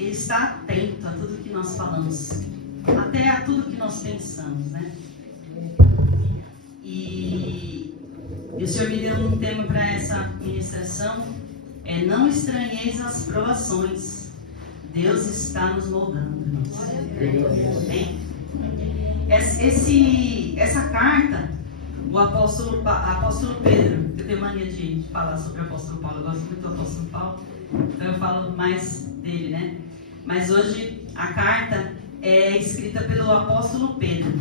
Ele está atento a tudo que nós falamos, até a tudo que nós pensamos, né? E o Senhor me deu um tema para essa ministração, não estranheis as provações. Deus está nos moldando. Amém? Essa carta, o apóstolo Pedro, eu tenho mania de falar sobre o apóstolo Paulo, eu gosto muito do apóstolo Paulo, então eu falo mais dele, né? Mas hoje a carta é escrita pelo apóstolo Pedro.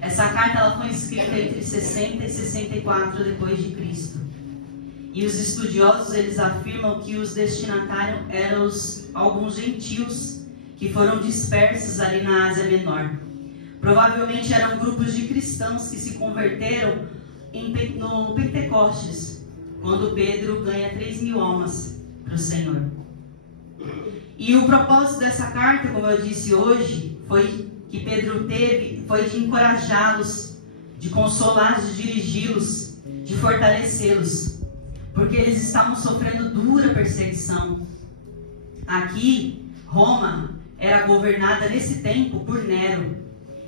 Essa carta ela foi escrita entre 60 e 64 depois de Cristo. E os estudiosos eles afirmam que os destinatários eram alguns gentios que foram dispersos ali na Ásia Menor. Provavelmente eram grupos de cristãos que se converteram no Pentecostes, quando Pedro ganha 3.000 almas para o Senhor. E o propósito dessa carta, como eu disse hoje, que Pedro teve, foi de encorajá-los, de consolá-los, de dirigi-los, de fortalecê-los, porque eles estavam sofrendo dura perseguição. Aqui, Roma era governada nesse tempo por Nero.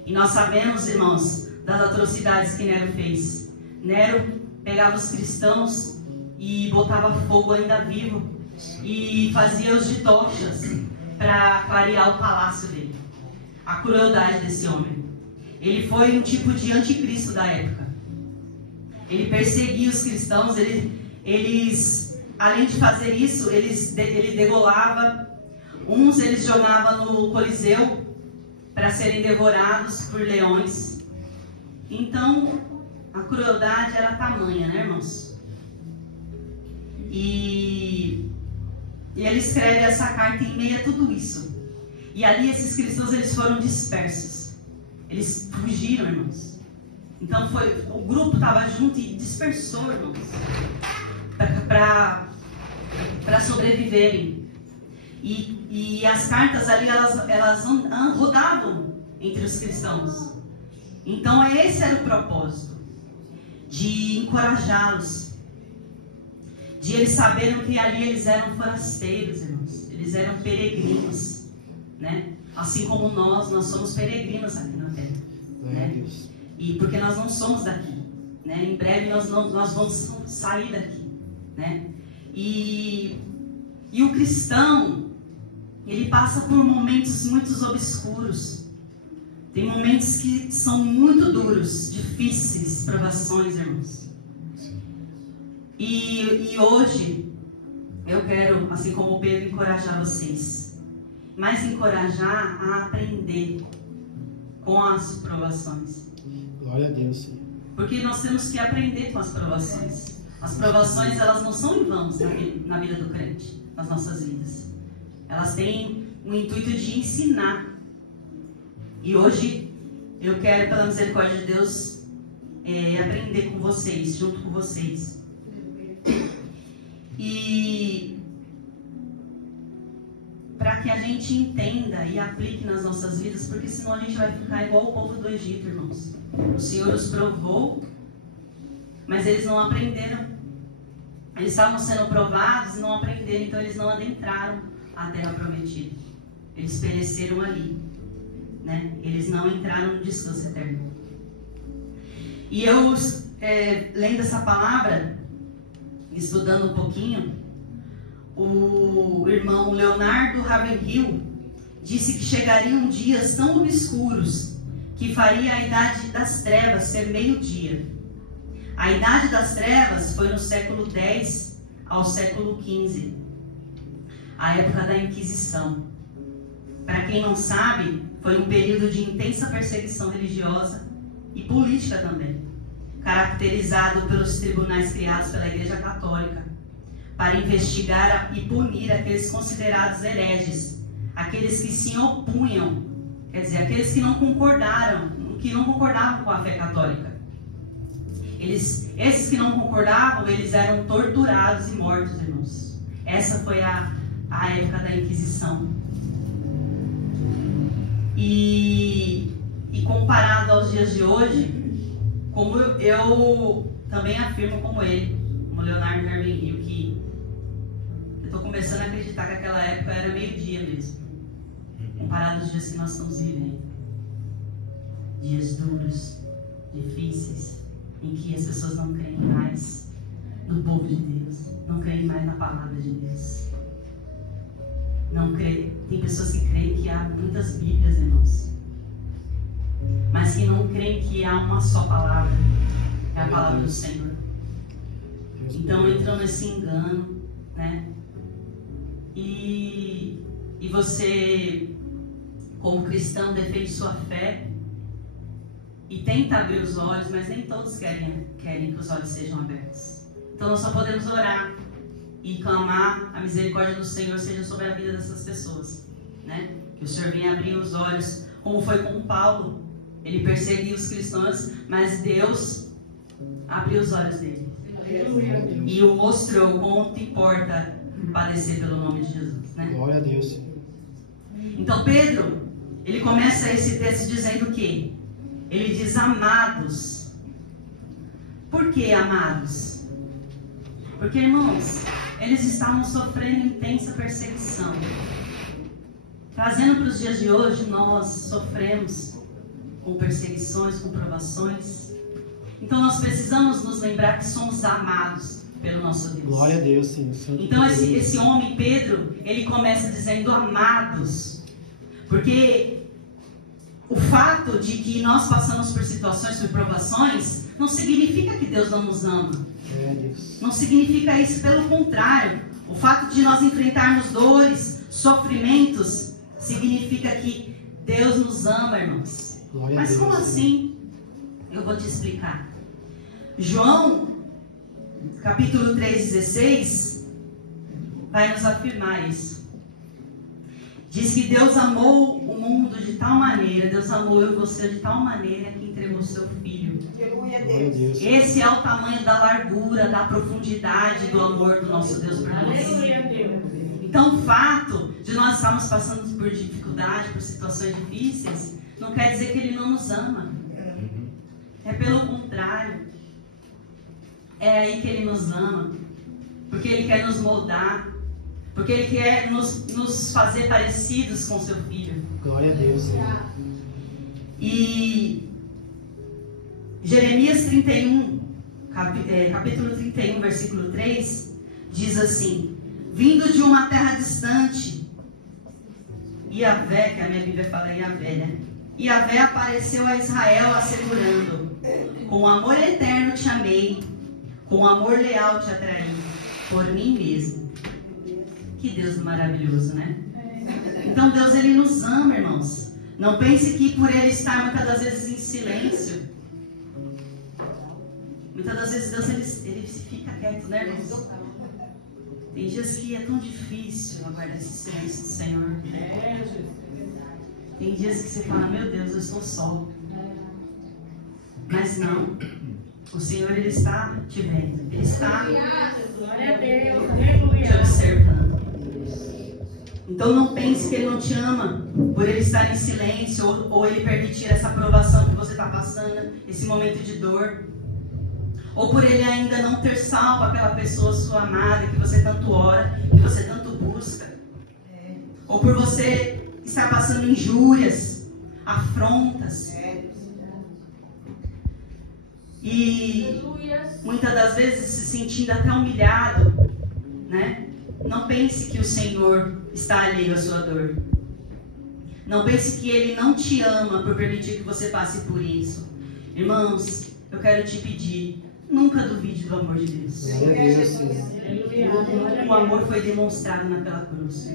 E nós sabemos, irmãos, das atrocidades que Nero fez. Nero pegava os cristãos e botava fogo ainda vivo e fazia-os de tochas para clarear o palácio dele. A crueldade desse homem. Ele foi um tipo de anticristo da época. Ele perseguia os cristãos, eles, além de fazer isso, ele degolava. Uns eles jogavam no Coliseu para serem devorados por leões. Então, a crueldade era tamanha, né, irmãos? E ele escreve essa carta em meio a tudo isso. E ali esses cristãos eles foram dispersos. Eles fugiram, irmãos. Então o grupo estava junto e dispersou, irmãos, para sobreviverem. E as cartas ali elas rodavam entre os cristãos. Então esse era o propósito, de encorajá-los, de eles saberem que ali eles eram forasteiros, irmãos. Eles eram peregrinos, né? Assim como nós somos peregrinos aqui na terra, né? E porque nós não somos daqui, né? Em breve nós vamos sair daqui, né? E o cristão, ele passa por momentos muito obscuros. Tem momentos que são muito duros, difíceis, provações, irmãos. E hoje eu quero, assim como o Pedro, encorajar vocês, mas encorajar a aprender com as provações. Glória a Deus. Porque nós temos que aprender com as provações. As provações, elas não são em vão na vida do crente, nas nossas vidas. Elas têm o intuito de ensinar. E hoje eu quero, pela misericórdia de Deus, aprender com vocês, junto com vocês. E para que a gente entenda e aplique nas nossas vidas, porque senão a gente vai ficar igual o povo do Egito, irmãos. O Senhor os provou, mas eles não aprenderam. Eles estavam sendo provados e não aprenderam, então eles não adentraram a terra prometida. Eles pereceram ali, né? Eles não entraram no descanso eterno. E eu, lendo essa palavra, estudando um pouquinho, o irmão Leonardo Ravenhill disse que chegariam dias tão obscuros que faria a idade das trevas ser meio-dia. A idade das trevas foi no século X ao século XV, a época da Inquisição. Para quem não sabe, foi um período de intensa perseguição religiosa e política também, caracterizado pelos tribunais criados pela Igreja Católica, para investigar e punir aqueles considerados hereges, aqueles que se opunham, quer dizer, aqueles que não concordavam com a fé católica. Esses que não concordavam, eles eram torturados e mortos, irmãos. Essa foi a época da Inquisição. E comparado aos dias de hoje, como eu também afirmo como ele, como Leonardo Ravenhill, que eu estou começando a acreditar que aquela época era meio-dia mesmo, comparado aos dias que nós estamos vivendo. Dias duros, difíceis, em que as pessoas não creem mais no povo de Deus, não creem mais na palavra de Deus. Não creem. Tem pessoas que creem que há muitas Bíblias, irmãos, mas que não creem que há uma só palavra, é a palavra do Senhor. Então entram nesse engano, né? E você, como cristão, defende sua fé e tenta abrir os olhos, mas nem todos querem que os olhos sejam abertos. Então nós só podemos orar e clamar a misericórdia do Senhor seja sobre a vida dessas pessoas, né? Que o Senhor venha abrir os olhos, como foi com Paulo. Ele perseguia os cristãos, mas Deus abriu os olhos dele e o mostrou quanto importa padecer pelo nome de Jesus, né? Glória a Deus. Então Pedro, ele começa esse texto dizendo o quê? Ele diz amados. Por que amados? Porque, irmãos, eles estavam sofrendo intensa perseguição. Trazendo para os dias de hoje, nós sofremos com perseguições, com provações. Então nós precisamos nos lembrar que somos amados pelo nosso Deus. Glória a Deus, sim. Então esse homem, Pedro, ele começa dizendo amados. Porque o fato de que nós passamos por situações, por provações, não significa que Deus não nos ama. Não significa isso, pelo contrário. O fato de nós enfrentarmos dores, sofrimentos, significa que Deus nos ama, irmãos. Mas como assim? Eu vou te explicar. João, capítulo 3,16, vai nos afirmar isso. Diz que Deus amou o mundo de tal maneira, Deus amou eu e você de tal maneira que entregou seu Filho. Esse é o tamanho da largura, da profundidade do amor do nosso Deus por nós. Então o fato de nós estarmos passando por dificuldade, por situações difíceis, não quer dizer que Ele não nos ama. É pelo contrário. É aí que Ele nos ama. Porque Ele quer nos moldar. Porque Ele quer nos fazer parecidos com seu Filho. Glória a Deus. E Jeremias 31, capítulo 31, versículo 3, diz assim: vindo de uma terra distante, Iavé, que a minha Bíblia fala Iavé, né? Iavé apareceu a Israel assegurando: com amor eterno te amei, com amor leal te atraí, por mim mesmo. Que Deus maravilhoso, né? Então Deus, Ele nos ama, irmãos. Não pense que por Ele estar muitas das vezes em silêncio, muitas das vezes Deus ele fica quieto, né, irmãos? Tem dias que é tão difícil aguardar esse silêncio do Senhor. Tem dias que você fala: meu Deus, eu estou só. Mas não. O Senhor, Ele está te vendo. Ele está te observando. Então não pense que Ele não te ama por Ele estar em silêncio ou Ele permitir essa provação que você está passando, esse momento de dor. Ou por Ele ainda não ter salvo aquela pessoa sua amada que você tanto ora, que você tanto busca. Ou por você estar passando injúrias, afrontas. E muitas das vezes se sentindo até humilhado, né? Não pense que o Senhor está alheio à sua dor. Não pense que Ele não te ama por permitir que você passe por isso. Irmãos, eu quero te pedir, nunca duvide do amor de Deus. O amor foi demonstrado naquela cruz.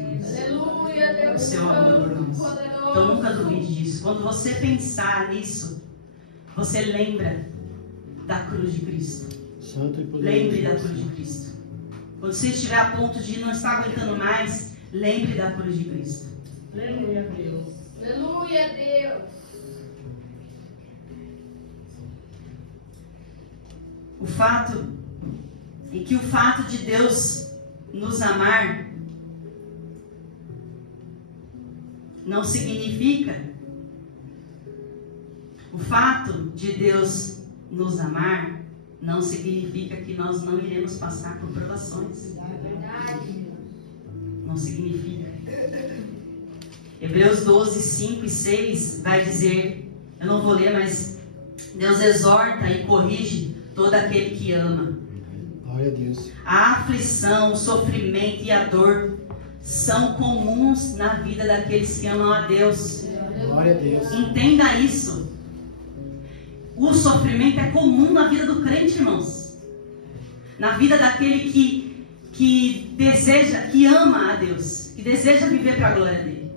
O seu amor, irmãos. Então nunca duvide disso. Quando você pensar nisso, você lembra da cruz de Cristo. Lembre da cruz de Cristo. Quando você estiver a ponto de não estar aguentando mais, lembre da cruz de Cristo. Aleluia a Deus. Aleluia a Deus. O fato é que o fato de Deus nos amar não significa, o fato de Deus nos amar não significa que nós não iremos passar por provações. não significa. Hebreus 12, 5 e 6 vai dizer, eu não vou ler, mas Deus exorta e corrige todo aquele que ama. Glória a Deus. A aflição, o sofrimento e a dor são comuns na vida daqueles que amam a Deus. Glória a Deus. Entenda isso. O sofrimento é comum na vida do crente, irmãos. Na vida daquele que deseja, que ama a Deus, que deseja viver para a glória dele.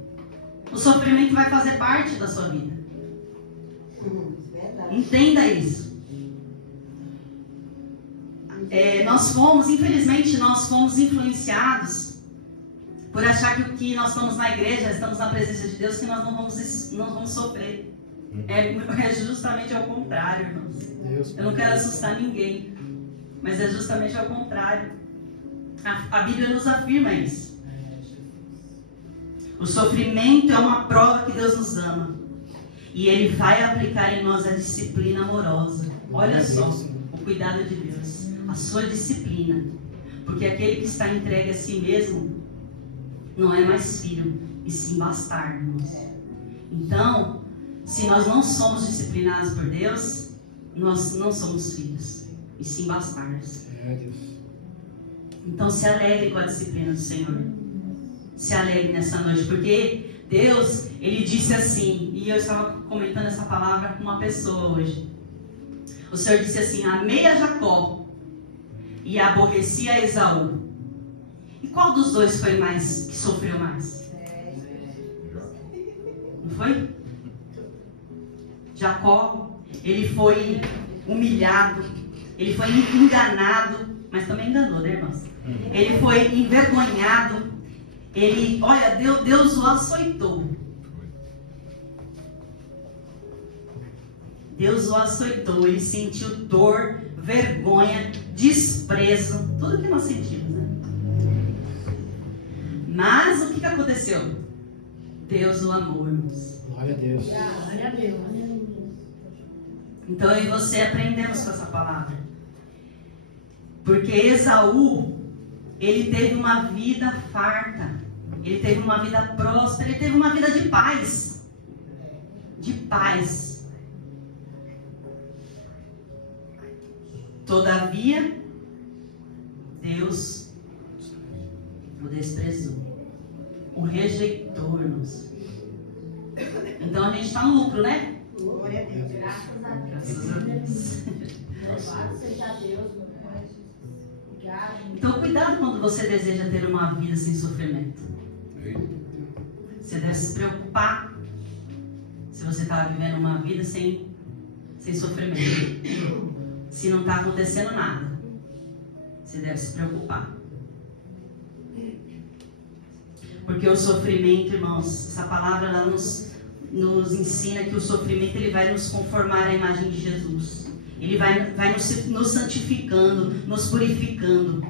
O sofrimento vai fazer parte da sua vida. Entenda isso. Infelizmente, nós fomos influenciados por achar que o que nós estamos na igreja, estamos na presença de Deus, que nós não vamos sofrer. É justamente ao contrário, irmãos. Eu não quero assustar ninguém, mas é justamente ao contrário. A Bíblia nos afirma isso. O sofrimento é uma prova que Deus nos ama. E Ele vai aplicar em nós a disciplina amorosa. Olha só, o cuidado de Deus. A sua disciplina. Porque aquele que está entregue a si mesmo não é mais filho, e sim bastardo, irmãos. Então, se nós não somos disciplinados por Deus, nós não somos filhos, e sim bastardos. Então se alegre com a disciplina do Senhor. Se alegre nessa noite, porque Deus, Ele disse assim, e eu estava comentando essa palavra com uma pessoa hoje. O Senhor disse assim: amei a Jacó e aborreci a Esaú. E qual dos dois foi mais, que sofreu mais? Não foi? Jacó, ele foi humilhado, ele foi enganado, mas também enganou, né, irmãos? Ele foi envergonhado, Deus o açoitou. Deus o açoitou, ele sentiu dor, vergonha, desprezo, tudo que nós sentimos, né? Mas o que aconteceu? Deus o amou, irmãos. Glória a Deus. Glória a Deus. Então eu e você aprendemos com essa palavra. Porque Esaú, ele teve uma vida farta, ele teve uma vida próspera, ele teve uma vida de paz. De paz. Todavia, Deus o desprezou, o rejeitou, irmãos. Então a gente está no lucro, né? Glória a Deus. Graças a Deus. Louvado seja Deus. Então cuidado quando você deseja ter uma vida sem sofrimento. Você deve se preocupar se você está vivendo uma vida sem sofrimento. Se não está acontecendo nada, você deve se preocupar. Porque o sofrimento, irmãos, essa palavra ela nos ensina que o sofrimento ele vai nos conformar à imagem de Jesus. Ele vai nos santificando, nos purificando.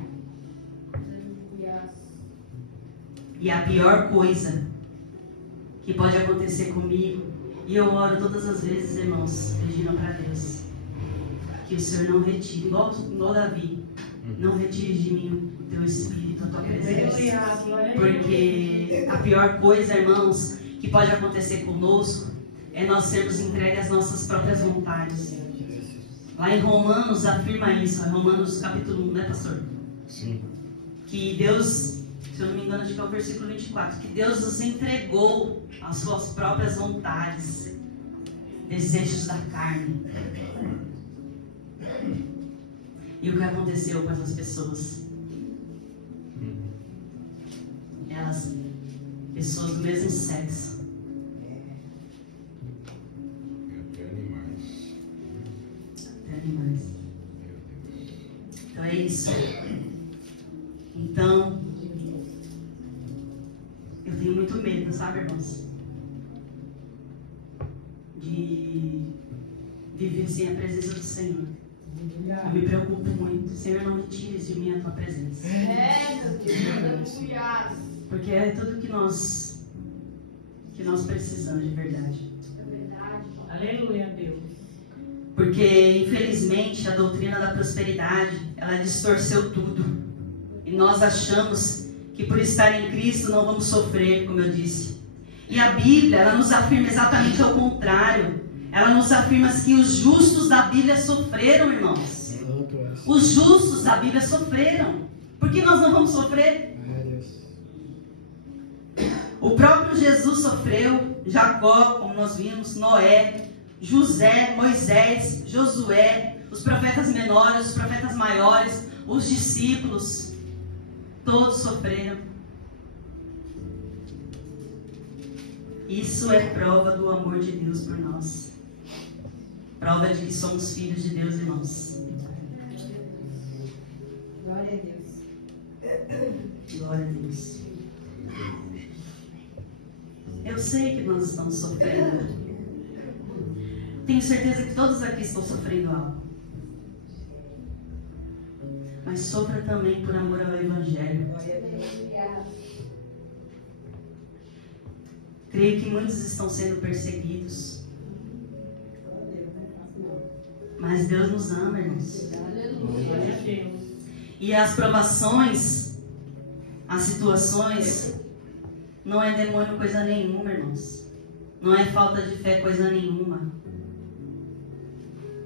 E a pior coisa que pode acontecer comigo, e eu oro todas as vezes, irmãos, pedindo para Deus, que o Senhor não retire, igual Davi, não retire de mim o teu Espírito, a tua presença. Porque a pior coisa, irmãos, que pode acontecer conosco, é nós sermos entregues às nossas próprias vontades. Lá em Romanos afirma isso, Romanos capítulo 1, né, pastor? Sim. Que Deus, se eu não me engano, acho que é o versículo 24, que Deus nos entregou às suas próprias vontades, desejos da carne. E o que aconteceu com essas pessoas? Elas, pessoas do mesmo sexo. Até animais. Então é isso. Então, eu tenho muito medo, sabe, irmãos? De viver sem a presença do Senhor. Eu me preocupo muito. Senhor, não me tires de mim a tua presença. Porque é tudo que nós precisamos de verdade. Aleluia, Deus. Porque, infelizmente, a doutrina da prosperidade, ela distorceu tudo. E nós achamos que que por estar em Cristo não vamos sofrer, como eu disse. E a Bíblia, ela nos afirma exatamente ao contrário. Ela nos afirma que os justos da Bíblia sofreram, irmãos. Os justos da Bíblia sofreram. Por que nós não vamos sofrer? O próprio Jesus sofreu, Jacó, como nós vimos, Noé, José, Moisés, Josué, os profetas menores, os profetas maiores, os discípulos, todos sofreram. Isso é prova do amor de Deus por nós. Prova de que somos filhos de Deus, irmãos. Glória a Deus. Glória a Deus. Eu sei que nós estamos sofrendo. Tenho certeza que todos aqui estão sofrendo algo. Mas sofra também por amor ao Evangelho. Creio que muitos estão sendo perseguidos. Mas Deus nos ama, irmãos. Glória a Deus. E as provações, as situações, não é demônio coisa nenhuma, irmãos. Não é falta de fé coisa nenhuma.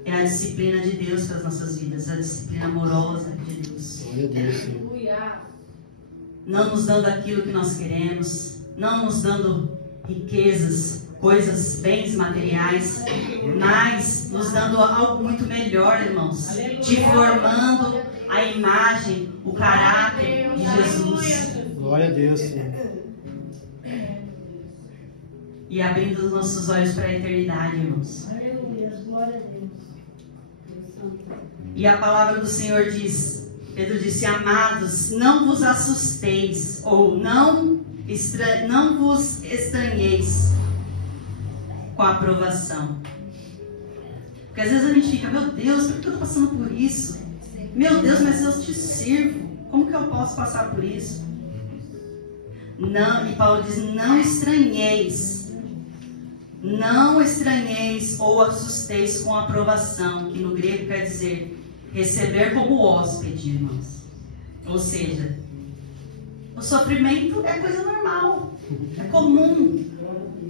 É a disciplina de Deus para as nossas vidas, a disciplina amorosa de Deus. Glória a Deus, Senhor. Não nos dando aquilo que nós queremos, não nos dando riquezas, coisas, bens materiais, mas nos dando algo muito melhor, irmãos. Te formando a imagem, o caráter de Jesus. Glória a Deus, Senhor. E abrindo os nossos olhos para a eternidade, irmãos. Aleluia. Glória a Deus. E a palavra do Senhor diz, Pedro disse: amados, não vos assusteis, ou não vos estranheis com a aprovação. Porque às vezes a gente fica: meu Deus, por que eu estou passando por isso? Meu Deus, mas eu te sirvo, como que eu posso passar por isso? Não, e Paulo diz: não estranheis ou assusteis com a aprovação, que no grego quer dizer receber como hóspede, irmãos. Ou seja, o sofrimento é coisa normal, é comum.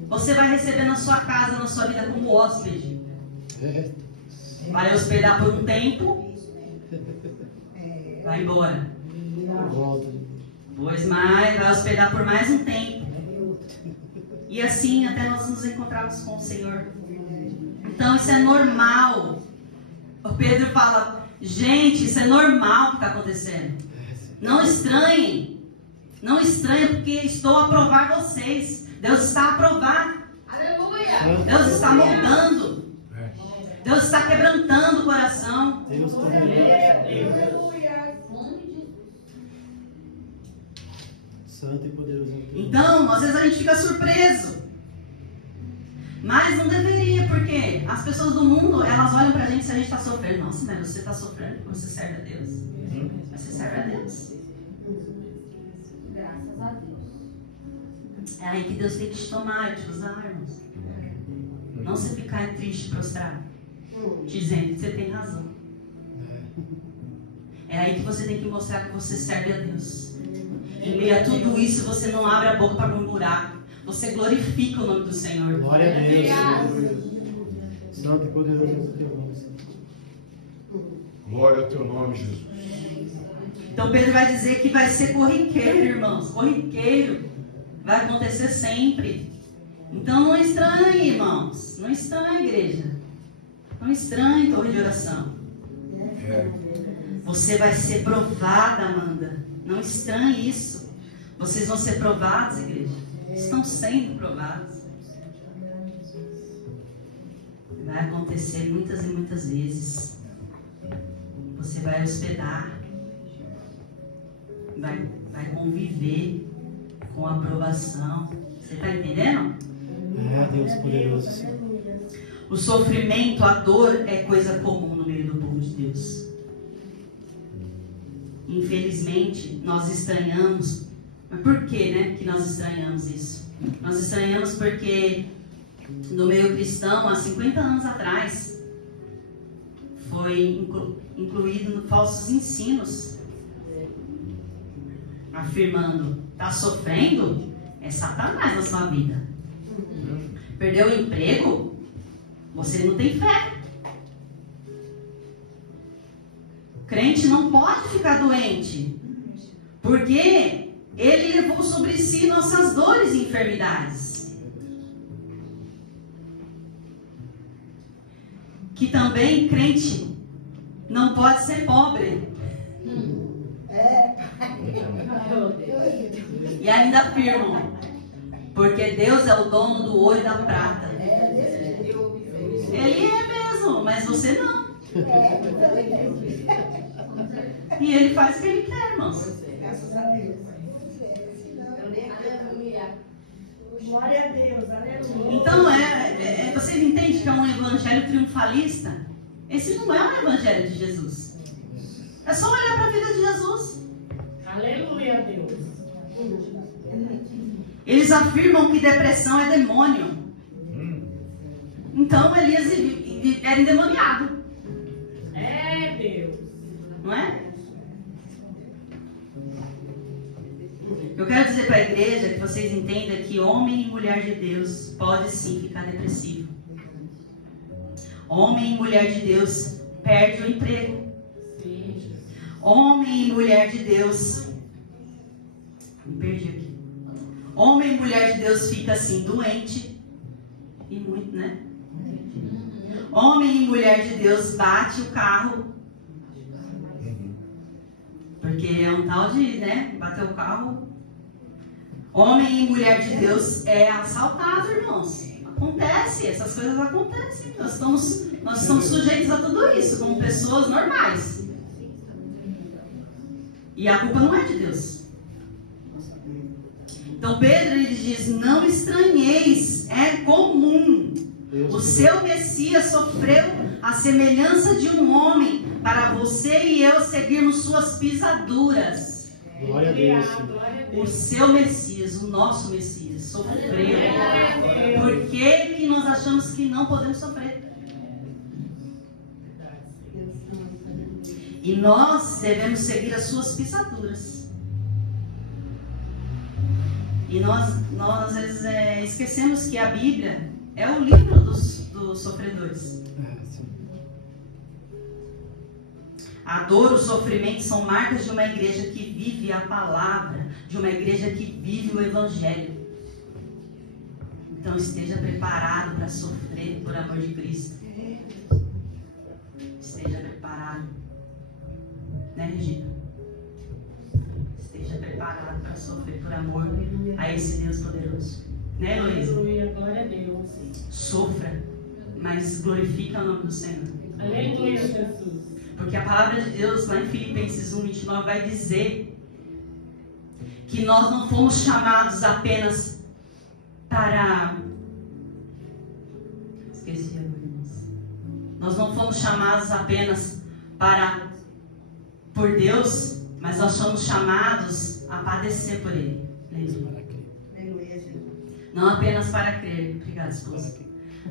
Você vai receber na sua casa, na sua vida, como hóspede. Vai hospedar por um tempo, vai embora. Pois mais, vai hospedar por mais um tempo. E assim até nós nos encontrarmos com o Senhor. Então isso é normal. O Pedro fala: gente, isso é normal que está acontecendo. Não estranhem. Não estranhem, porque estou a provar vocês. Deus está a provar. Aleluia. Deus está moldando. Deus está quebrantando o coração. Deus está santo e poderoso. Então, às vezes a gente fica surpreso. Mas não deveria, porque as pessoas do mundo, elas olham pra gente se a gente está sofrendo. Nossa, mas você está sofrendo porque você serve a Deus. Você serve a Deus. Graças a Deus. É aí que Deus tem que te tomar e te usar, irmãos. Não se ficar triste, prostrado, dizendo que você tem razão. É aí que você tem que mostrar que você serve a Deus. Em meio a tudo isso, você não abre a boca para murmurar. Você glorifica o nome do Senhor. Glória a Deus. Santo e poderoso é o teu nome, Senhor. Glória ao teu nome, Jesus. Então Pedro vai dizer que vai ser corriqueiro, irmãos. Corriqueiro. Vai acontecer sempre. Então não estranhe, irmãos. Não estranhe, igreja. Não estranhe, torre de oração. Você vai ser provada, Amanda. Não estranhe isso. Vocês vão ser provados, igreja. Estão sendo provados. Vai acontecer muitas e muitas vezes. Você vai hospedar. Vai conviver com a aprovação. Você está entendendo? Deus poderoso. O sofrimento, a dor é coisa comum no meio do povo de Deus. Infelizmente, nós estranhamos. Mas por que, né, que nós estranhamos isso? Nós estranhamos porque no meio cristão, há 50 anos atrás, foi incluído falsos ensinos. afirmando, está sofrendo, é Satanás na sua vida. Perdeu o emprego, você não tem fé. O crente não pode ficar doente, porque ele levou sobre si nossas dores e enfermidades. Que também crente não pode ser pobre. E ainda afirmam, porque Deus é o dono do ouro e da prata. Ele é mesmo, mas você não. E ele faz o que ele quer, irmãos. Glória a Deus, aleluia. Então, vocês entendem que é um evangelho triunfalista? Esse não é um evangelho de Jesus. É só olhar para a vida de Jesus. Aleluia, Deus. Eles afirmam que depressão é demônio. Então, Elias era endemoniado. É, Deus. Não é? Eu quero dizer para a igreja que vocês entendam que homem e mulher de Deus pode sim ficar depressivo. Homem e mulher de Deus perde o emprego. Homem e mulher de Deus... Me perdi aqui. Homem e mulher de Deus fica assim doente. E muito, né? Homem e mulher de Deus bate o carro. Porque é um tal de, né? Bater o carro. Homem e mulher de Deus é assaltado, irmãos. Acontece, essas coisas acontecem. Nós estamos sujeitos a tudo isso, como pessoas normais. E a culpa não é de Deus. Então Pedro ele diz, não estranheis, é comum. O seu Messias sofreu a semelhança de um homem, para você e eu seguirmos suas pisaduras. Glória a Deus. O seu Messias, o nosso Messias, sofreu. Por que nós achamos que não podemos sofrer? E nós devemos seguir as suas pisaduras. E nós às vezes esquecemos que a Bíblia é o livro dos sofredores. A dor, o sofrimento são marcas de uma igreja que vive a palavra, de uma igreja que vive o Evangelho. Então esteja preparado para sofrer por amor de Cristo. Esteja preparado. Né, Regina? Esteja preparado para sofrer por amor a esse Deus poderoso. Né, Heloísa? Aleluia, glória a Deus. Sofra, mas glorifica o nome do Senhor. Aleluia, Jesus. Porque a palavra de Deus, lá em Filipenses 1:29, vai dizer que nós não fomos chamados apenas para... Esqueci agora. Nós não fomos chamados apenas por Deus, mas nós somos chamados a padecer por Ele. Não apenas para crer. Obrigada, esposa.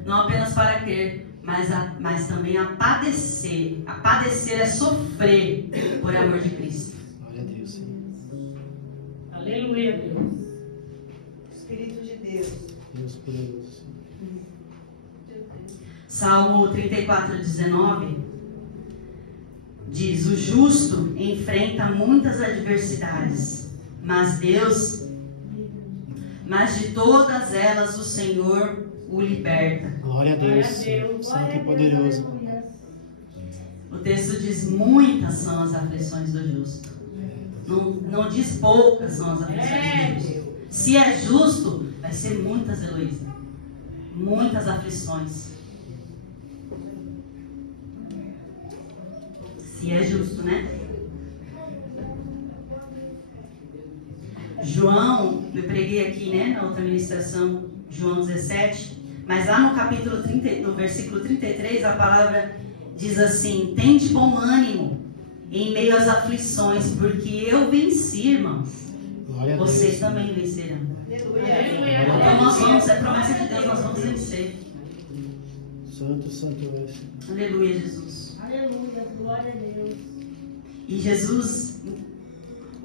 Não apenas para crer, mas também a padecer. A padecer é sofrer por amor de Cristo. Glória a Deus. Aleluia, Deus. Espírito de Deus. Deus poderoso. Salmo 34:19 diz: o justo enfrenta muitas adversidades, mas de todas elas o Senhor o liberta. Glória a Deus. Santo e poderoso. O texto diz: muitas são as aflições do justo. Não diz poucas são as aflições do justo. Se é justo, vai ser muitas, Heloísa. Muitas aflições. Se é justo, né? João, eu preguei aqui, né, na outra ministração, João 17, mas lá no capítulo 30, no versículo 33, a palavra diz assim: tende bom ânimo em meio às aflições, porque eu venci, irmãos. Vocês também vencerão. Então nós vamos, é promessa de Deus, nós vamos vencer. Santo, santo é esse. Aleluia, Jesus. Aleluia, glória a Deus. E Jesus,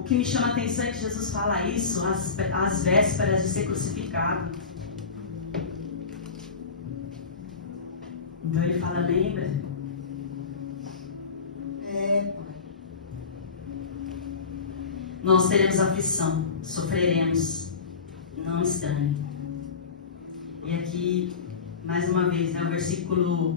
O que me chama a atenção é que Jesus fala isso às vésperas de ser crucificado. Então ele fala, lembra? Nós teremos aflição, sofreremos, não estranhe. E aqui, mais uma vez, né, o versículo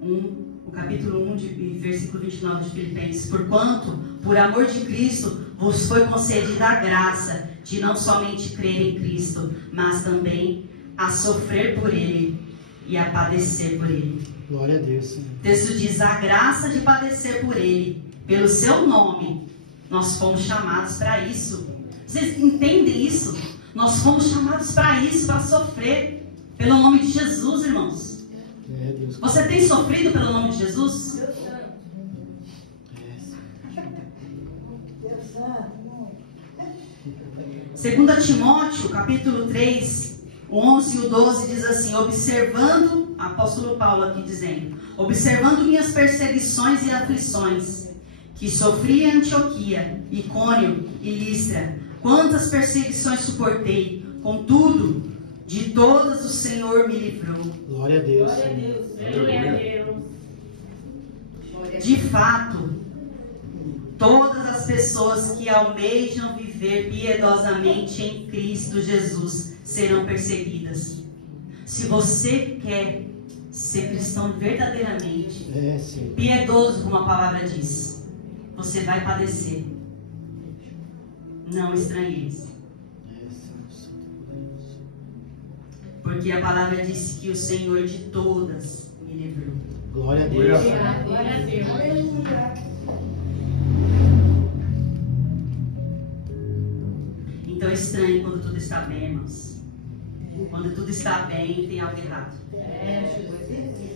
1, o capítulo 1, versículo 29 de Filipenses. Porquanto, por amor de Cristo, vos foi concedida a graça de não somente crer em Cristo, mas também a sofrer por Ele e a padecer por Ele. Glória a Deus. Senhor. O texto diz, a graça de padecer por Ele, pelo seu nome, nós fomos chamados para isso. Vocês entendem isso? Nós fomos chamados para isso, para sofrer pelo nome de Jesus, irmãos. É, Deus. Você tem sofrido pelo nome de Jesus? Segundo Timóteo, capítulo 3, o 11 e o 12 diz assim, observando, apóstolo Paulo aqui dizendo, observando minhas perseguições e aflições, que sofri em Antioquia, Icônio e Listra, quantas perseguições suportei, contudo, de todas o Senhor me livrou. Glória a Deus. Glória a Senhor. Deus. Glória a Deus. De fato, todas as pessoas que almejam viver piedosamente em Cristo Jesus serão perseguidas. Se você quer ser cristão verdadeiramente, Senhor. piedoso, como a palavra diz, você vai padecer. Não estranheis. Porque a palavra disse que o Senhor de todas me livrou. Glória a Deus. Glória a Deus. Então é estranho quando tudo está bem, irmãos. Quando tudo está bem, tem algo errado.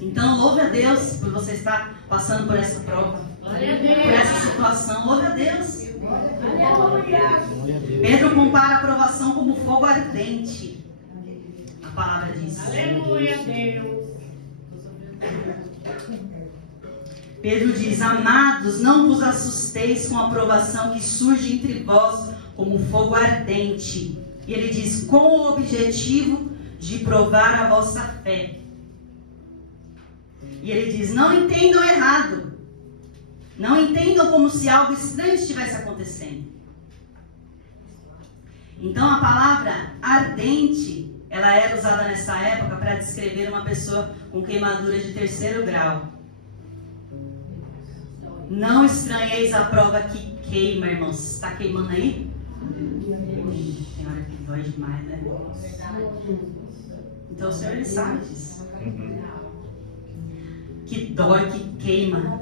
Então louve a Deus por você estar passando por essa prova, Glória a por Deus. essa situação. Louve a Deus. Aleluia. Glória a Deus. Pedro compara a provação como fogo ardente. A palavra diz. Aleluia, Deus. Pedro diz, amados, não vos assusteis com a provação que surge entre vós como fogo ardente. E ele diz, com o objetivo de provar a vossa fé. E ele diz, não entendam errado. Não entendam como se algo estranho estivesse acontecendo. Então a palavra ardente, ela era usada nessa época para descrever uma pessoa com queimadura de 3º grau. Não estranheis a prova que queima, irmãos. Está queimando aí? Tem hora que dói demais, né? Então o Senhor, Ele sabe disso. Que dói, que queima.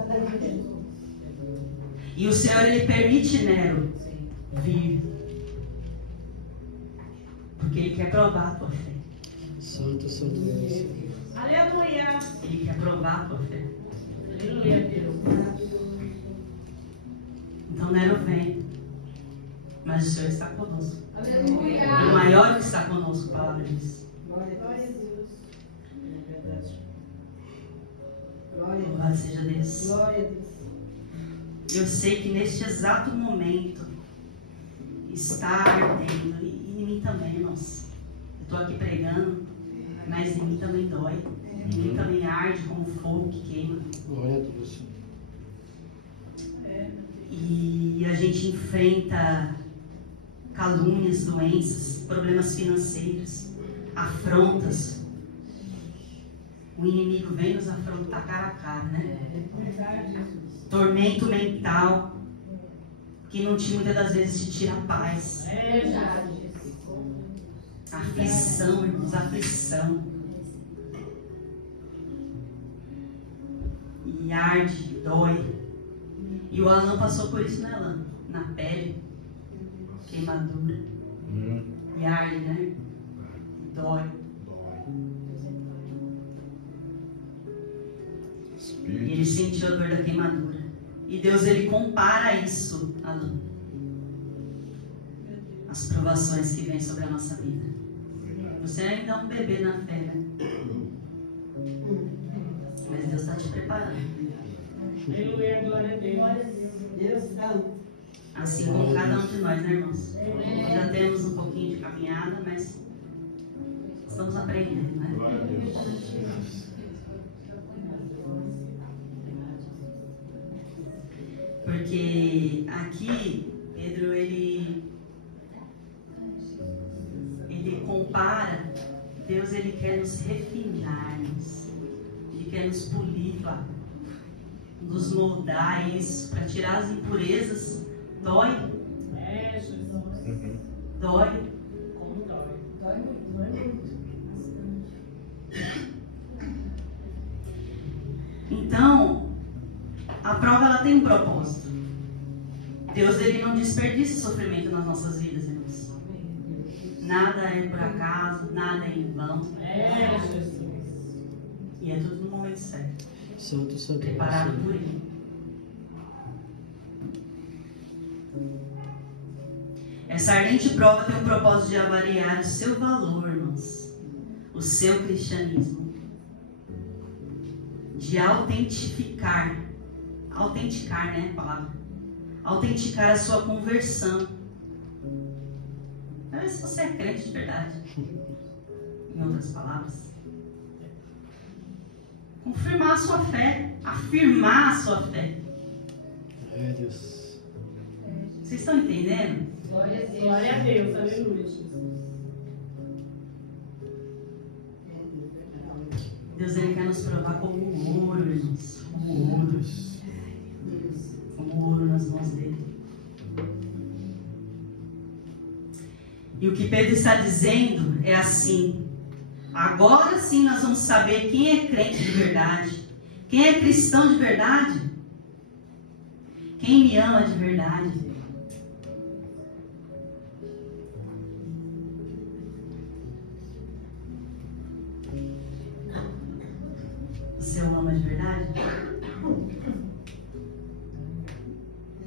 E o Senhor, Ele permite Nero vir. Porque Ele quer provar a tua fé. Santo, santo Deus. Aleluia. Ele quer provar a tua fé. Aleluia, Deus. Então Nero vem. Mas o Senhor está conosco. Aleluia. E o maior que está conosco, a palavra diz. Glória a Deus. É verdade. Glória a Louvado seja Deus. Deus. Glória a Deus. Eu sei que neste exato momento está ardendo. E em mim também, irmãos. Eu estou aqui pregando, mas em mim também dói. Em mim também arde como fogo que queima. Glória a Deus. Senhor. E a gente enfrenta calúnias, doenças, problemas financeiros, afrontas. O inimigo vem nos afrontar cara a cara, né? Tormento mental, que muitas das vezes te tira a paz. É verdade. Aflição, irmãos, aflição. E arde, dói. E o Alan passou por isso, né, Alan? Na pele, queimadura. E arde, né? Dói. E ele sentiu a dor da queimadura. E Deus, Ele compara isso, Alan. As provações que vêm sobre a nossa vida. Você ainda é um bebê na fé, né? Mas Deus está te preparando. Aleluia, glória a Deus. Deus santo. Assim como cada um de nós, né, irmãos? Nós já temos um pouquinho de caminhada, mas estamos aprendendo, né? Porque aqui, Pedro, ele compara, Deus, ele quer nos refinar, ele quer nos polir, nos moldar isso, para tirar as impurezas. Dói? É, Jesus. Dói? Como dói? Dói muito. Então, a prova, ela tem um propósito. Deus, ele não desperdiça sofrimento nas nossas vidas, irmãos. Nada é por acaso, nada é em vão. É, Jesus. E é tudo no momento certo. Santo, santo. Preparado por Ele. Essa ardente prova tem o propósito de avaliar o seu valor, irmãos. O seu cristianismo. De autenticar, né, a palavra? Autenticar a sua conversão. Para ver se você é crente de verdade. Em outras palavras. Confirmar a sua fé. Afirmar a sua fé. É, Deus. Vocês estão entendendo? Glória a Deus, aleluia, Jesus. Deus, ele quer nos provar como ouro, irmãos. Como ouro. Como ouro nas mãos dele. E o que Pedro está dizendo é assim: agora sim nós vamos saber quem é crente de verdade, quem é cristão de verdade, quem me ama de verdade. Você o ama de verdade?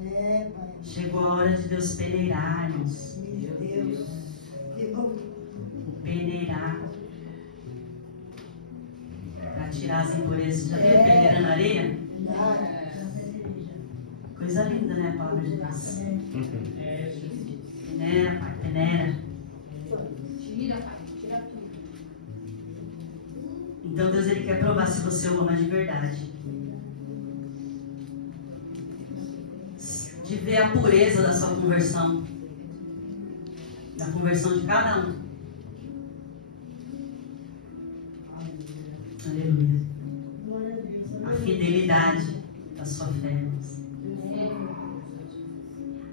É, Pai. Chegou a hora de Deus peneirar, irmãos. Meu Deus. Peneirar. Para tirar as impurezas. Já viu peneirando areia? Coisa linda, né? A palavra de Deus. É, Jesus. Peneira, Pai, peneira. Tira, Pai, tira tudo. Então Deus, ele quer provar se você o ama de verdade. De ver a pureza da sua conversão. Da conversão de cada um. Aleluia. A fidelidade da sua fé, irmãos.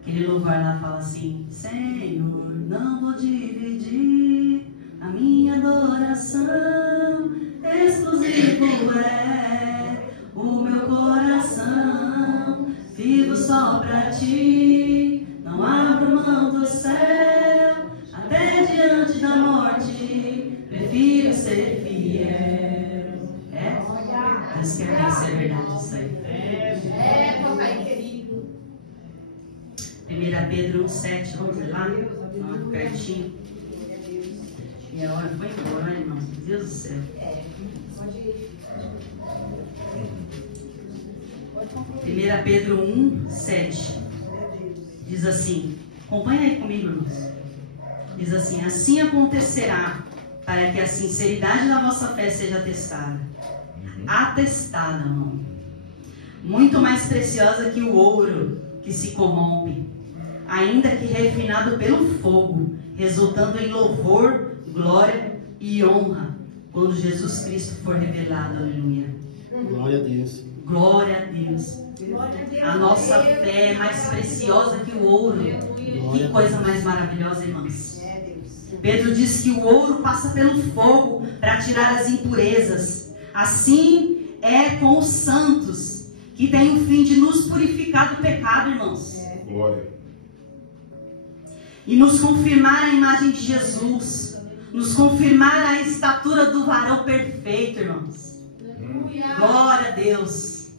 Aquele louvor lá fala assim: Senhor, não vou dividir a minha adoração, exclusivo é o meu coração, vivo só pra ti, não abro mão do céu, até diante da morte, prefiro ser fiel. Deus quer ver se é verdade isso aí. É, papai querido. 1 Pedro 1,7, vamos ver lá? Pertinho. E a hora foi embora, né, irmãos? Meu Deus do céu. Pode ir. 1 Pedro 1,7 diz assim, acompanha aí comigo, irmãos. Diz assim: assim acontecerá, para que a sinceridade da vossa fé seja atestada. Atestada, irmão. Muito mais preciosa que o ouro que se corrompe, ainda que refinado pelo fogo, resultando em louvor, glória e honra, quando Jesus Cristo for revelado. Aleluia. Glória a Deus. Glória a Deus. A nossa fé é mais preciosa que o ouro. Que coisa mais maravilhosa, irmãos. Pedro diz que o ouro passa pelo fogo para tirar as impurezas. Assim é com os santos, que tem o fim de nos purificar do pecado, irmãos. Glória. E nos confirmar a imagem de Jesus. Nos confirmar a estatura do varão perfeito, irmãos. Glória a Deus.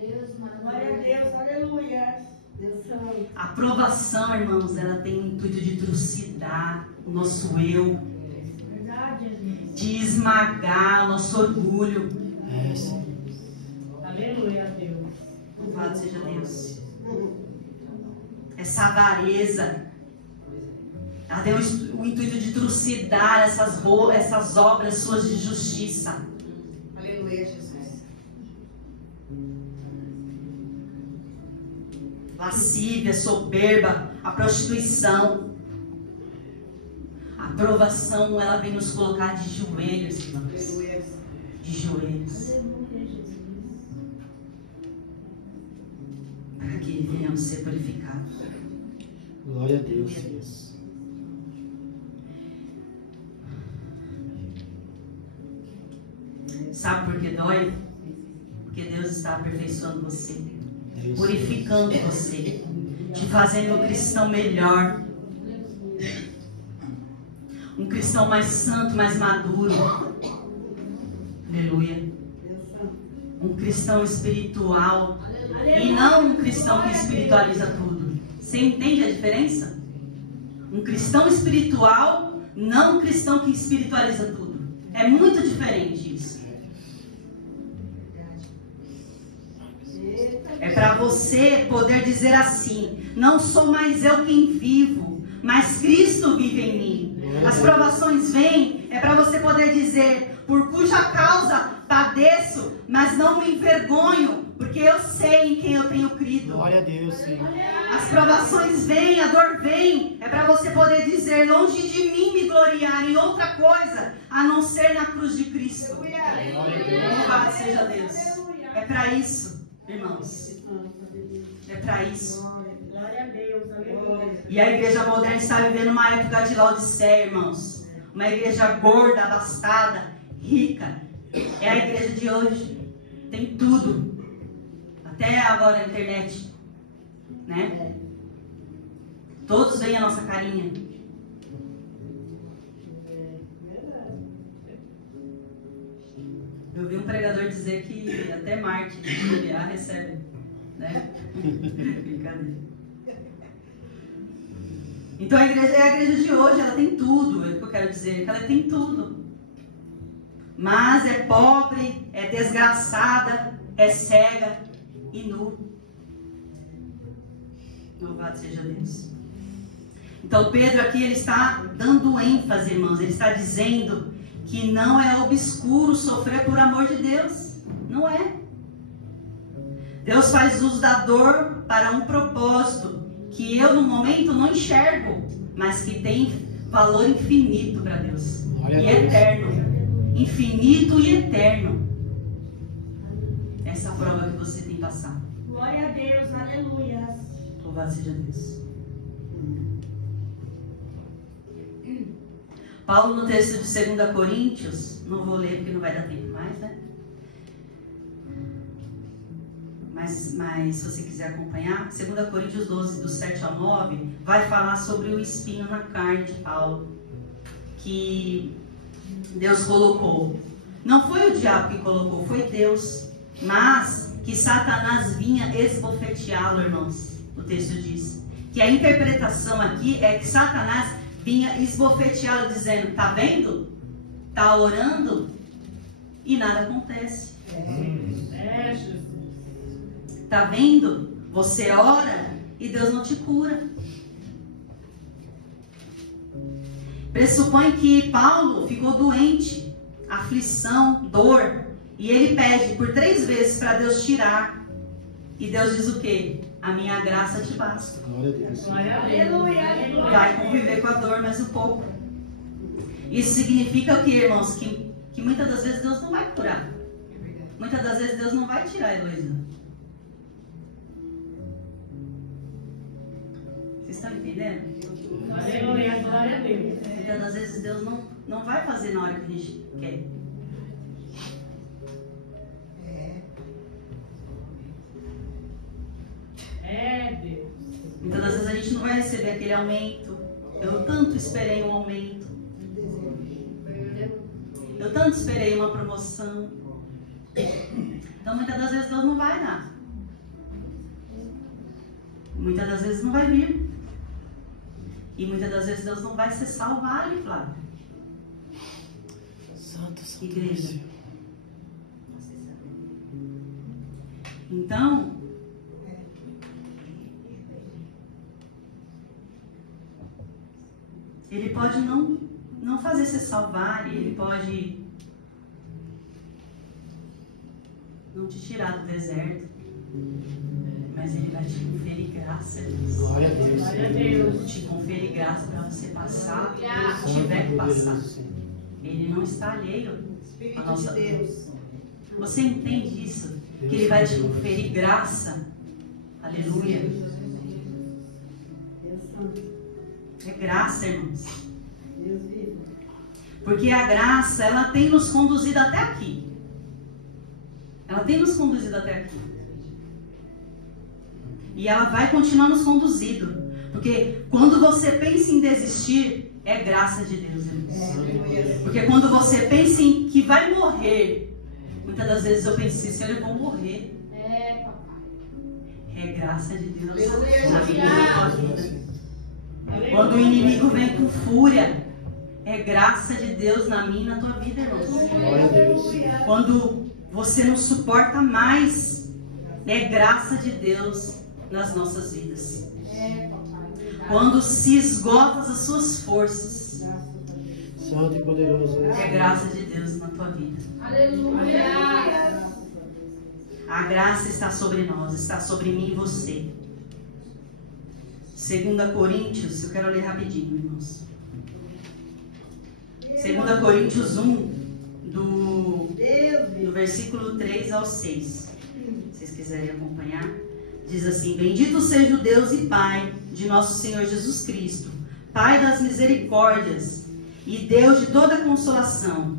Deus Glória a Deus, aleluia. Deus santo. A aprovação, irmãos, ela tem o intuito de trucidar o nosso eu, Verdade, Jesus. de esmagar o nosso orgulho. É, sim. Aleluia a Deus. Louvado seja Deus. essa avareza. Ela tem o intuito de trucidar essas obras suas de justiça. Aleluia, Jesus. Lascívia, soberba, a prostituição. A provação, ela vem nos colocar de joelhos, irmãos. Aleluia. De joelhos. Para que venhamos ser purificados. Glória a Deus. Sabe por que dói? Porque Deus está aperfeiçoando você, Deus. purificando você, te fazendo um cristão melhor, um cristão mais santo, mais maduro. Aleluia. Um cristão espiritual e não um cristão que espiritualiza tudo. Você entende a diferença? Um cristão espiritual, não um cristão que espiritualiza tudo. É muito diferente isso. É para você poder dizer assim: não sou mais eu quem vivo, mas Cristo vive em mim. As provações vêm, é para você poder dizer: por cuja causa padeço, mas não me envergonho, porque eu sei em quem eu tenho crido. Glória a Deus, sim. As provações vêm, a dor vem, é para você poder dizer: longe de mim me gloriar em outra coisa, a não ser na cruz de Cristo. Louvado seja Deus. É para isso, irmãos. É para isso. Glória a Deus, aleluia. E a igreja moderna está vivendo uma época de Laodiceia, irmãos. Uma igreja gorda, abastada, rica. É a igreja de hoje. Tem tudo. Até agora a internet. Né? Todos veem a nossa carinha. Eu vi um pregador dizer que até Marte de GBA recebe. Né? Brincadeira. Então a igreja é a igreja de hoje, ela tem tudo, é o que eu quero dizer, que ela tem tudo. Mas é pobre, é desgraçada, é cega e nu. Louvado seja Deus. Então Pedro aqui, ele está dando ênfase, irmãos, ele está dizendo que não é obscuro sofrer por amor de Deus. Não é. Deus faz uso da dor para um propósito que eu no momento não enxergo, mas que tem valor infinito para Deus. Glória E a Deus. eterno. Infinito e eterno. Essa prova que você tem passado. Glória a Deus, aleluia. Louvado seja Deus. Paulo, no texto de 2 Coríntios, não vou ler porque não vai dar tempo mais, né? Mas se você quiser acompanhar, 2 Coríntios 12, do 7 ao 9, vai falar sobre o espinho na carne de Paulo, que Deus colocou. Não foi o diabo que colocou, foi Deus. Mas que Satanás vinha esbofeteá-lo, irmãos. O texto diz que a interpretação aqui é que Satanás vinha esbofeteá-lo, dizendo: tá vendo? Tá orando e nada acontece. É, Jesus. Tá vendo? Você ora e Deus não te cura. Pressupõe que Paulo ficou doente, aflição, dor, e ele pede por 3 vezes para Deus tirar. E Deus diz o quê? A minha graça te basta. Glória a Deus. Glória a Deus. Vai conviver com a dor mais um pouco. Isso significa o que, irmãos? Que muitas das vezes Deus não vai curar. Muitas das vezes Deus não vai tirar a Heloísa. Vocês estão entendendo? Aleluia, glória a Deus. Muitas das vezes Deus não vai fazer na hora que a gente quer. É, Deus. Muitas das vezes a gente não vai receber aquele aumento. Eu tanto esperei um aumento. Eu tanto esperei uma promoção. Então muitas das vezes Deus não vai dar. Muitas das vezes não vai vir. E muitas das vezes Deus não vai cessar o vale, Flávio. Santo, santo. Igreja. Então, Ele pode não fazer você salvar, ele pode não te tirar do deserto, mas ele vai te conferir graça. Glória a Deus. Glória a Deus. Te conferir graça para você passar, Aleluia. se tiver que passar. Poderoso, Senhor. Ele não está alheio à Espírito de nossa Deus. Você entende isso? Que ele vai te conferir graça. Aleluia. Deus Santo. É graça, irmãos. Deus vivo. Porque a graça, ela tem nos conduzido até aqui. Ela tem nos conduzido até aqui. E ela vai continuar nos conduzindo. Porque quando você pensa em desistir, é graça de Deus, irmãos. Porque quando você pensa em que vai morrer, muitas das vezes eu pensei, Senhor, eu vou morrer. É, papai. É graça de Deus Aleluia. na minha e na tua vida. Quando o inimigo vem com fúria, é graça de Deus na minha e na tua vida, irmãos. Glória a Deus. Quando você não suporta mais, é graça de Deus nas nossas vidas. É, papai. Verdade. Quando se esgotam as suas forças, Santo e poderoso. é graça de Deus na tua vida. Aleluia. A graça está sobre nós, está sobre mim e você. 2 Coríntios, eu quero ler rapidinho, irmãos. 2 Coríntios 1, do versículo 3 ao 6. Se vocês quiserem acompanhar. Diz assim: Bendito seja o Deus e Pai de nosso Senhor Jesus Cristo, Pai das misericórdias e Deus de toda consolação,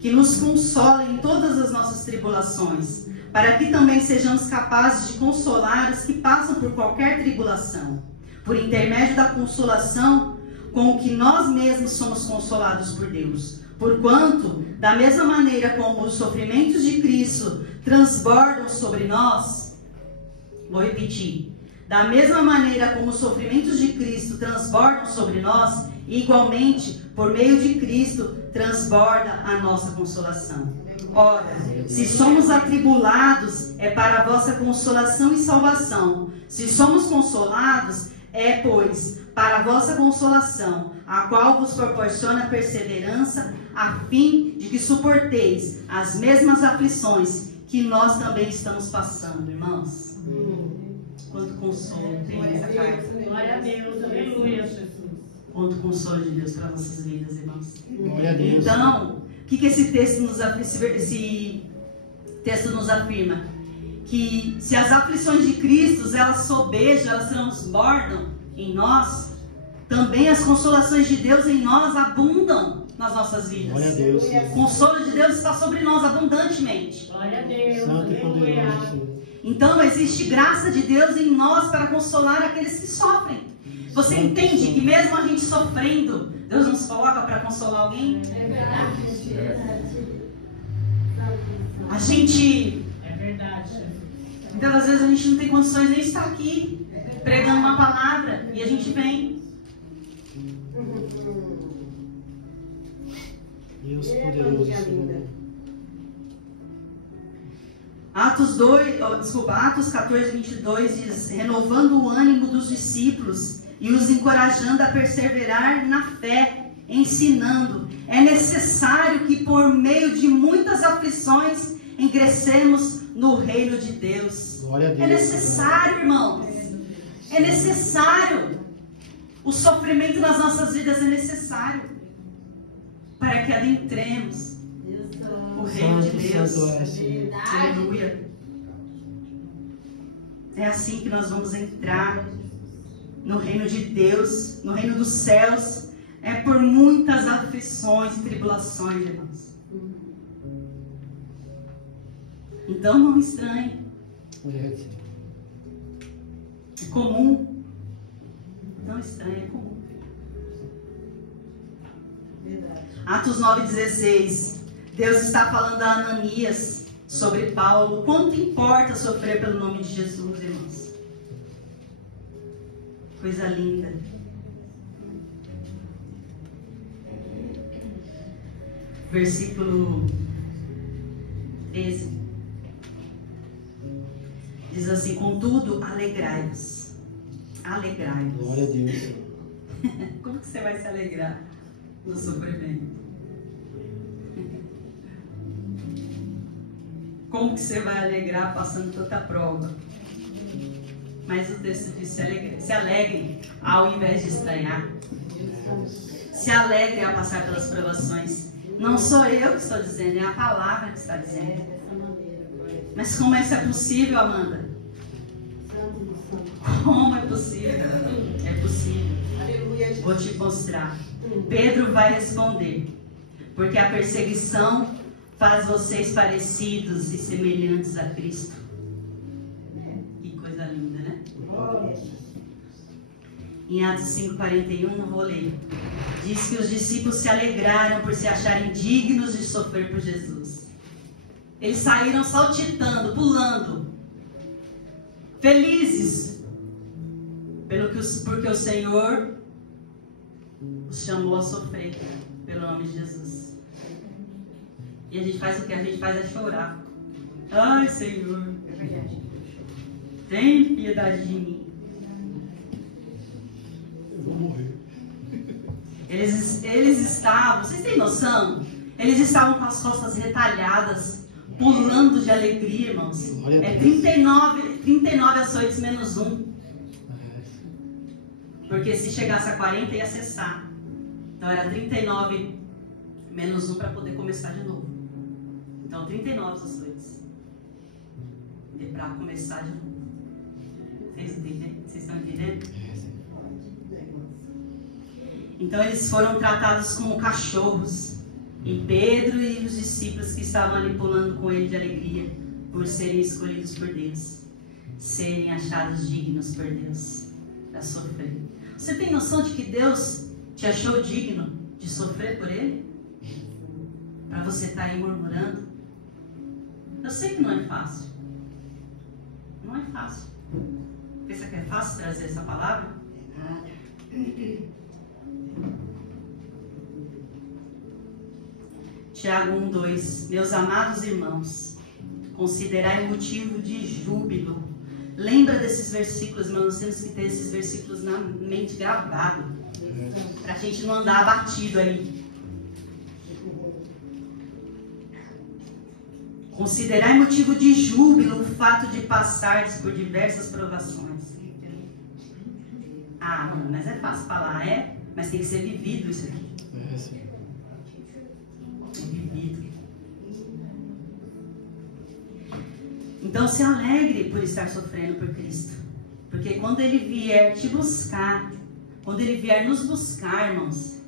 que nos consola em todas as nossas tribulações, para que também sejamos capazes de consolar os que passam por qualquer tribulação, por intermédio da consolação com que nós mesmos somos consolados por Deus. Porquanto, da mesma maneira como os sofrimentos de Cristo transbordam sobre nós, vou repetir, da mesma maneira como os sofrimentos de Cristo transbordam sobre nós, igualmente, por meio de Cristo, transborda a nossa consolação. Ora, se somos atribulados, é para a vossa consolação e salvação. Se somos consolados, é, pois, para a vossa consolação, a qual vos proporciona perseverança, a fim de que suporteis as mesmas aflições que nós também estamos passando, irmãos. Quanto consolo tem nessa carta. Glória a Deus. Aleluia, Jesus. Quanto consolo de Deus para nossas vidas, irmãos. Glória a Deus. Então, o que esse texto nos afirma? Que se as aflições de Cristo, elas sobejam, elas transbordam em nós, também as consolações de Deus em nós abundam nas nossas vidas. Glória a Deus. O consolo de Deus está sobre nós abundantemente. Glória a Deus. Santo e Aleluia. poderoso, Senhor. Então existe graça de Deus em nós para consolar aqueles que sofrem. Você entende que mesmo a gente sofrendo, Deus nos coloca para consolar alguém? É verdade. A gente, É verdade, Jesus. muitas das vezes a gente não tem condições nem de estar aqui pregando uma palavra e a gente vem. Deus poderoso, Senhor. Atos 14, 22 diz: renovando o ânimo dos discípulos e os encorajando a perseverar na fé, ensinando. É necessário que por meio de muitas aflições ingressemos no reino de Deus. Glória a Deus. É necessário, irmãos. É necessário. O sofrimento nas nossas vidas é necessário para que adentremos o reino de Deus. Santo é, Senhor. Aleluia. É assim que nós vamos entrar no reino de Deus, no reino dos céus. É por muitas aflições e tribulações, irmãos. Então não estranhe. É, Senhor. É comum. Não estranhe, é comum. Atos 9,16. Deus está falando a Ananias sobre Paulo. Quanto importa sofrer pelo nome de Jesus, irmãos? Coisa linda. Versículo 13. Diz assim: contudo, alegrai-vos. Alegrai-vos. Glória a Deus, Senhor. Como que você vai se alegrar no sofrimento? Como que você vai alegrar passando tanta prova? Mas o texto diz: se alegre ao invés de estranhar. Se alegre ao passar pelas provações. Não sou eu que estou dizendo, é a palavra que está dizendo. Mas como isso é possível, Amanda? Como é possível? É possível. Vou te mostrar. Pedro vai responder: porque a perseguição faz vocês parecidos e semelhantes a Cristo. Que coisa linda, né? Em Atos 5,41, não vou ler. Diz que os discípulos se alegraram por se acharem dignos de sofrer por Jesus. Eles saíram saltitando, pulando, felizes, porque o Senhor os chamou a sofrer pelo nome de Jesus. E a gente faz o que? A gente faz é chorar. Ai, Senhor, tem piedade de mim. Eu vou morrer. Eles estavam, vocês têm noção? Eles estavam com as costas retalhadas, pulando de alegria, irmãos. É 39 açoites menos 1. Porque se chegasse a 40 ia cessar. Então era 39 menos 1 para poder começar de novo. Então 39 açoites. Para começar de novo. Vocês entendem? Vocês estão entendendo? Então eles foram tratados como cachorros. E Pedro e os discípulos que estavam ali pulando com ele de alegria por serem escolhidos por Deus, serem achados dignos por Deus para sofrer. Você tem noção de que Deus te achou digno de sofrer por Ele? Para você estar aí murmurando? Eu sei que não é fácil. Não é fácil. Pensa que é fácil trazer essa palavra? Tiago 1:2. Meus amados irmãos, considerai motivo de júbilo. Lembra desses versículos, irmãos? Nós temos que ter esses versículos na mente gravados, para a gente não andar abatido aí. Considerai motivo de júbilo o fato de passardes por diversas provações. Ah, mano, mas é fácil falar, é? Mas tem que ser vivido isso aqui. É, sim. Vivido. Então se alegre por estar sofrendo por Cristo. Porque quando Ele vier te buscar, quando Ele vier nos buscar, irmãos,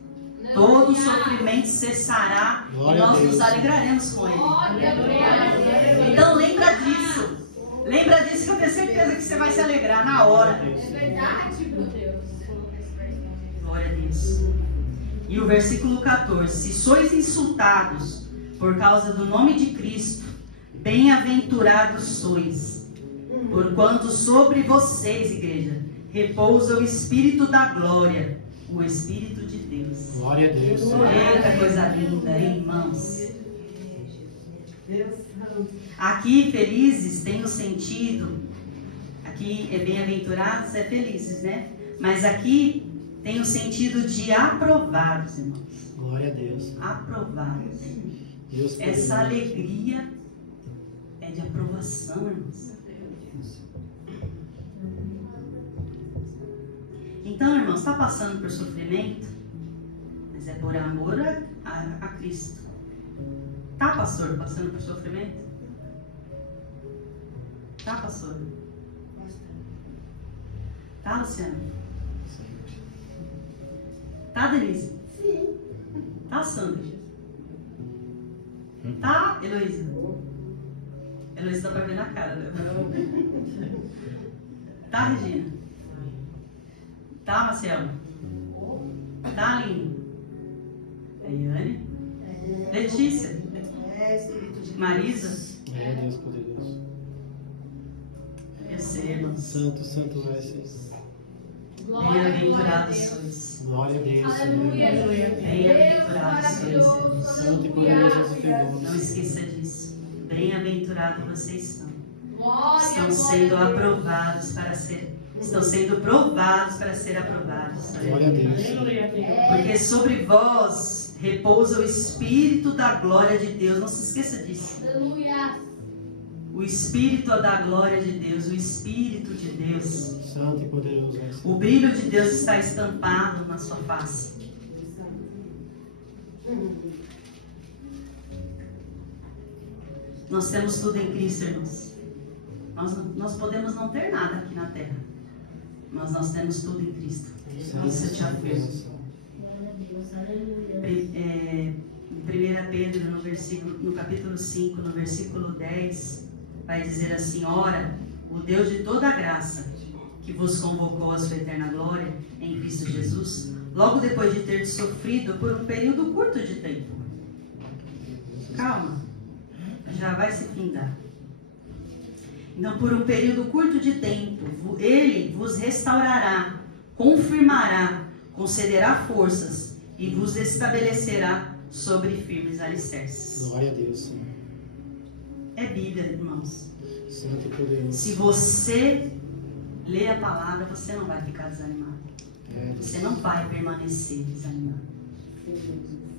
todo o sofrimento cessará e nós nos alegraremos com Ele. Então lembra disso. Lembra disso que eu tenho certeza que você vai se alegrar na hora. É verdade, meu Deus. Glória a Deus. E o versículo 14: se sois insultados por causa do nome de Cristo, bem-aventurados sois, porquanto sobre vocês, igreja, repousa o Espírito da glória, o Espírito de Deus. Glória a Deus. Eita coisa linda, hein, irmãos? Aqui, felizes tem o sentido, aqui é bem-aventurados, é felizes, né? Mas aqui tem o sentido de aprovados, irmãos. Glória a Deus. Aprovados. Deus Essa alegria é de aprovação, irmãos. Então, irmãos, está passando por sofrimento, mas é por amor a Cristo. Tá, pastor, passando por sofrimento? Tá, pastor? Tá, Luciano? Tá, Denise? Sim. Tá, Sandra? Tá, Heloísa? Heloísa dá pra ver na cara, né? Tá, Regina? Tá, Marcelo? Tá, Aline? Eliane? Letícia? Marisa? É, Deus poderoso. Eu sei, irmãos. Santo, santo é esse. Bem-aventurados sois. Glória a Deus. Aleluia, Bem-aventurados sois. Santo e poderoso é o teu Não nome. esqueça disso. Bem-aventurados vocês são. Glória, Estão sendo aprovados para ser estão sendo provados para ser aprovados. Glória a Deus. Aleluia, Deus. Porque sobre vós repousa o Espírito da glória de Deus. Não se esqueça disso. Aleluia. O Espírito da glória de Deus, o Espírito de Deus. Santo e poderoso és. O brilho de Deus está estampado na sua face. Nós temos tudo em Cristo, irmãos. Nós podemos não ter nada aqui na terra, mas nós temos tudo em Cristo. Isso eu te afirmo. Em 1 Pedro, no capítulo 5, no versículo 10, vai dizer assim: ora, o Deus de toda a graça, que vos convocou à sua eterna glória em Cristo Jesus, logo depois de ter sofrido por um período curto de tempo. Calma, já vai se findar. Então, por um período curto de tempo, Ele vos restaurará, confirmará, concederá forças e vos estabelecerá sobre firmes alicerces. Glória a Deus, Senhor. É Bíblia, irmãos. Santo e poderoso. Se você ler a palavra, você não vai ficar desanimado. Você não vai permanecer desanimado.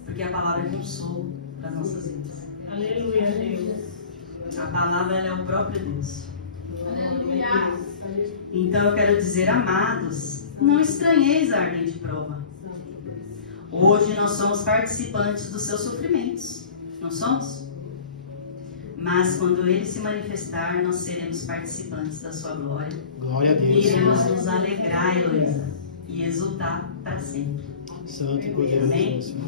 Porque a palavra é consolo para as nossas vidas. Aleluia, Deus. A palavra ela é o próprio Deus. Aleluia. Então eu quero dizer, amados, não estranheis a ardente prova. Hoje nós somos participantes dos seus sofrimentos. Não somos? Mas quando Ele se manifestar, nós seremos participantes da sua glória. Glória a Deus, Iremos Senhor. nos alegrar, Heloísa, e exultar para sempre. Santo e poderoso Amém? és, Senhor.